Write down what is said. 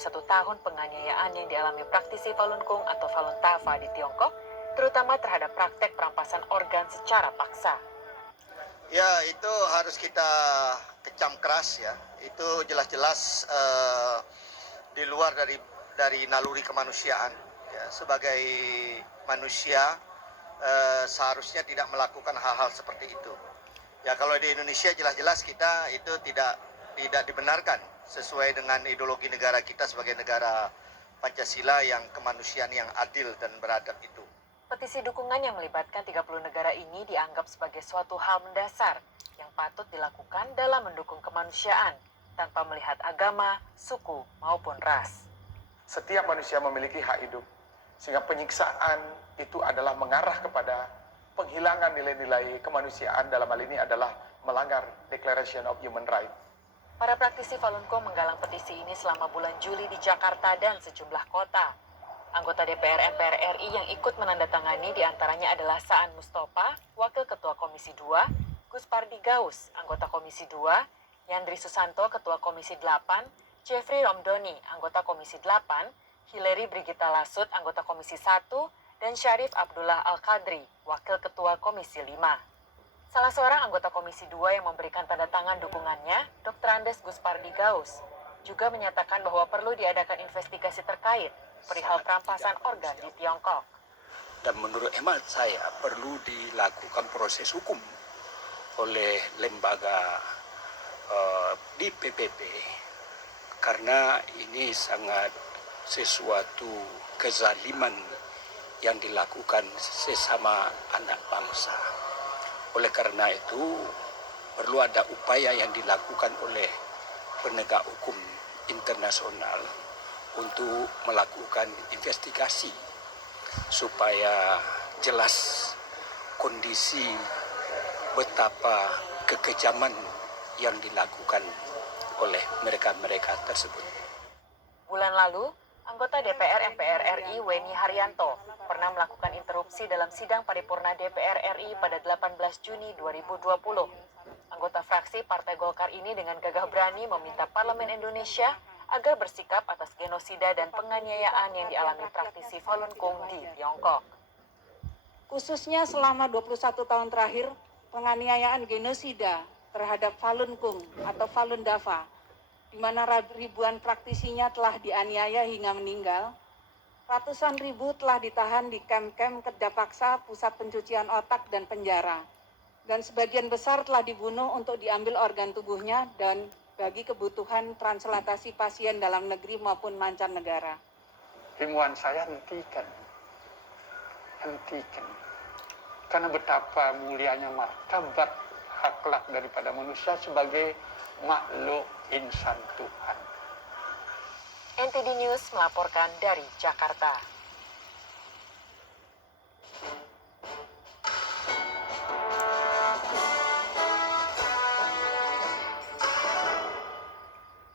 1 tahun penganiayaan yang dialami praktisi Falun Gong atau Falun Dafa di Tiongkok, terutama terhadap praktek perampasan organ secara paksa. Ya, itu harus kita kecam keras ya. Itu jelas-jelas di luar dari naluri kemanusiaan. Ya, sebagai manusia seharusnya tidak melakukan hal-hal seperti itu. Ya, kalau di Indonesia jelas-jelas kita itu tidak dibenarkan sesuai dengan ideologi negara kita sebagai negara Pancasila yang kemanusiaan yang adil dan beradab itu. Petisi dukungan yang melibatkan 30 negara ini dianggap sebagai suatu hal mendasar yang patut dilakukan dalam mendukung kemanusiaan tanpa melihat agama, suku, maupun ras. Setiap manusia memiliki hak hidup, sehingga penyiksaan itu adalah mengarah kepada penghilangan nilai-nilai kemanusiaan. Dalam hal ini adalah melanggar Declaration of Human Rights. Para praktisi Falun Gong menggalang petisi ini selama bulan Juli di Jakarta dan sejumlah kota. Anggota DPR MPR RI yang ikut menandatangani diantaranya adalah Saan Mustafa, Wakil Ketua Komisi 2, Gus Pardi Gaus, Anggota Komisi 2, Yandri Susanto, Ketua Komisi 8, Jeffrey Romdoni, Anggota Komisi 8, Hilary Brigita Lasut, Anggota Komisi 1, dan Syarif Abdullah Al-Qadri, Wakil Ketua Komisi 5. Salah seorang anggota Komisi 2 yang memberikan tanda tangan dukungannya, Dr. Andes Gus Pardi Gaus, juga menyatakan bahwa perlu diadakan investigasi terkait perihal perampasan organ di Tiongkok. Dan menurut hemat saya perlu dilakukan proses hukum oleh lembaga di PBB karena ini sangat sesuatu kezaliman yang dilakukan sesama anak bangsa. Oleh karena itu perlu ada upaya yang dilakukan oleh penegak hukum internasional untuk melakukan investigasi supaya jelas kondisi betapa kekejaman yang dilakukan oleh mereka-mereka tersebut. Bulan lalu, anggota DPR MPR RI Weni Haryanto pernah melakukan interupsi dalam sidang paripurna DPR RI pada 18 Juni 2020. Anggota fraksi Partai Golkar ini dengan gagah berani meminta Parlemen Indonesia agar bersikap atas genosida dan penganiayaan yang dialami praktisi Falun Gong di Tiongkok. Khususnya selama 21 tahun terakhir, penganiayaan genosida terhadap Falun Gong atau Falun Dafa, di mana ribuan praktisinya telah dianiaya hingga meninggal, ratusan ribu telah ditahan di kamp-kamp kerja paksa, pusat pencucian otak, dan penjara. Dan sebagian besar telah dibunuh untuk diambil organ tubuhnya dan bagi kebutuhan transplantasi pasien dalam negeri maupun mancanegara. Himbauan saya hentikan. Karena betapa mulianya martabat akhlak daripada manusia sebagai makhluk insan Tuhan. NTD News melaporkan dari Jakarta.